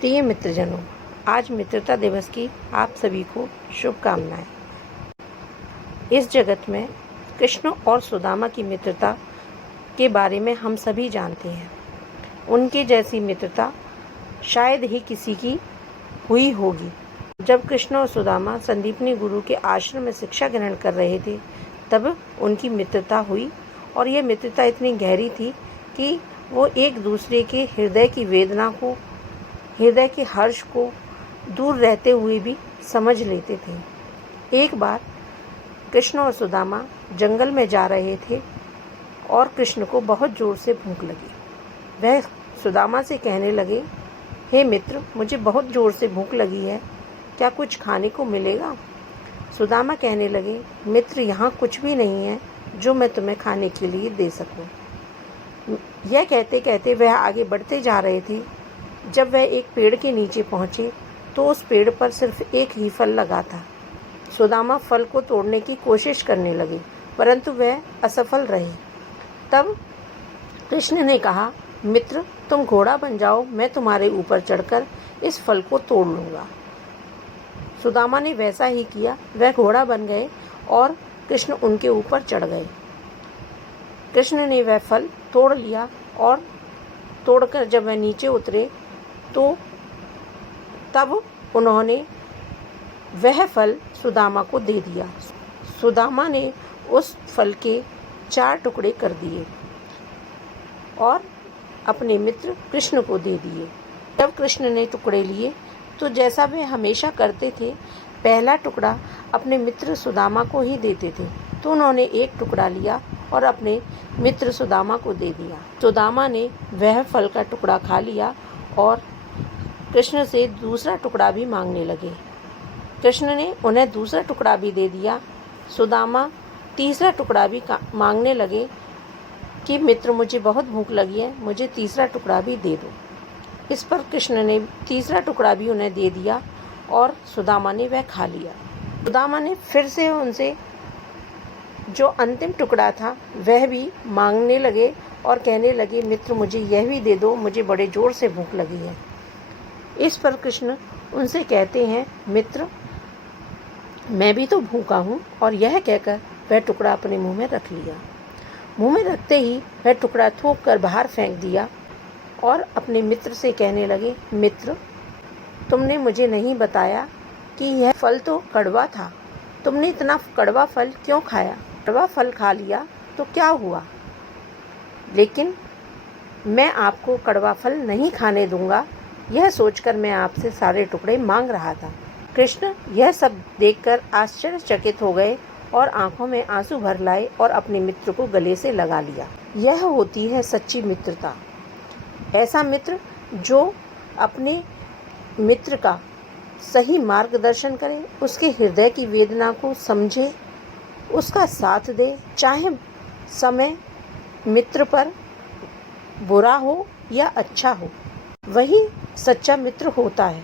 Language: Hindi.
प्रिय मित्रजनों, आज मित्रता दिवस की आप सभी को शुभकामनाएं। इस जगत में कृष्ण और सुदामा की मित्रता के बारे में हम सभी जानते हैं। उनके जैसी मित्रता शायद ही किसी की हुई होगी। जब कृष्ण और सुदामा संदीपनी गुरु के आश्रम में शिक्षा ग्रहण कर रहे थे, तब उनकी मित्रता हुई और यह मित्रता इतनी गहरी थी कि वो एक दूसरे के हृदय की वेदना को, हृदय के हर्ष को दूर रहते हुए भी समझ लेते थे। एक बार कृष्ण और सुदामा जंगल में जा रहे थे और कृष्ण को बहुत ज़ोर से भूख लगी। वह सुदामा से कहने लगे, हे मित्र, मुझे बहुत ज़ोर से भूख लगी है, क्या कुछ खाने को मिलेगा? सुदामा कहने लगे, मित्र, यहाँ कुछ भी नहीं है जो मैं तुम्हें खाने के लिए दे सकूं। यह कहते कहते वह आगे बढ़ते जा रहे थे। जब वह एक पेड़ के नीचे पहुँचे तो उस पेड़ पर सिर्फ एक ही फल लगा था। सुदामा फल को तोड़ने की कोशिश करने लगे, परंतु वह असफल रहे। तब कृष्ण ने कहा, मित्र, तुम घोड़ा बन जाओ, मैं तुम्हारे ऊपर चढ़कर इस फल को तोड़ लूँगा। सुदामा ने वैसा ही किया। वह घोड़ा बन गए और कृष्ण उनके ऊपर चढ़ गए। कृष्ण ने वह फल तोड़ लिया और तोड़कर जब वह नीचे उतरे तो तब उन्होंने वह फल सुदामा को दे दिया। सुदामा ने उस फल के 4 टुकड़े कर दिए और अपने मित्र कृष्ण को दे दिए। जब कृष्ण ने टुकड़े लिए तो जैसा वे हमेशा करते थे, पहला टुकड़ा अपने मित्र सुदामा को ही देते थे, तो उन्होंने एक टुकड़ा लिया और अपने मित्र सुदामा को दे दिया। सुदामा ने वह फल का टुकड़ा खा लिया और कृष्ण से दूसरा टुकड़ा भी मांगने लगे। कृष्ण ने उन्हें दूसरा टुकड़ा भी दे दिया। सुदामा तीसरा टुकड़ा भी मांगने लगे कि मित्र, मुझे बहुत भूख लगी है, मुझे तीसरा टुकड़ा भी दे दो। इस पर कृष्ण ने तीसरा टुकड़ा भी उन्हें दे दिया और सुदामा ने वह खा लिया। सुदामा ने फिर से उनसे जो अंतिम टुकड़ा था वह भी मांगने लगे और कहने लगे, मित्र, मुझे यह भी दे दो, मुझे बड़े ज़ोर से भूख लगी है। इस पर कृष्ण उनसे कहते हैं, मित्र, मैं भी तो भूखा हूँ। और यह कहकर वह टुकड़ा अपने मुंह में रख लिया। मुंह में रखते ही वह टुकड़ा थूक कर बाहर फेंक दिया और अपने मित्र से कहने लगे, मित्र, तुमने मुझे नहीं बताया कि यह फल तो कड़वा था। तुमने इतना कड़वा फल क्यों खाया? कड़वा फल खा लिया तो क्या हुआ, लेकिन मैं आपको कड़वा फल नहीं खाने दूंगा, यह सोचकर मैं आपसे सारे टुकड़े मांग रहा था। कृष्ण यह सब देखकर आश्चर्यचकित हो गए और आंखों में आंसू भर लाए और अपने मित्र को गले से लगा लिया। यह होती है सच्ची मित्रता। ऐसा मित्र जो अपने मित्र का सही मार्गदर्शन करे, उसके हृदय की वेदना को समझे, उसका साथ दे, चाहे समय मित्र पर बुरा हो या अच्छा हो, वही सच्चा मित्र होता है।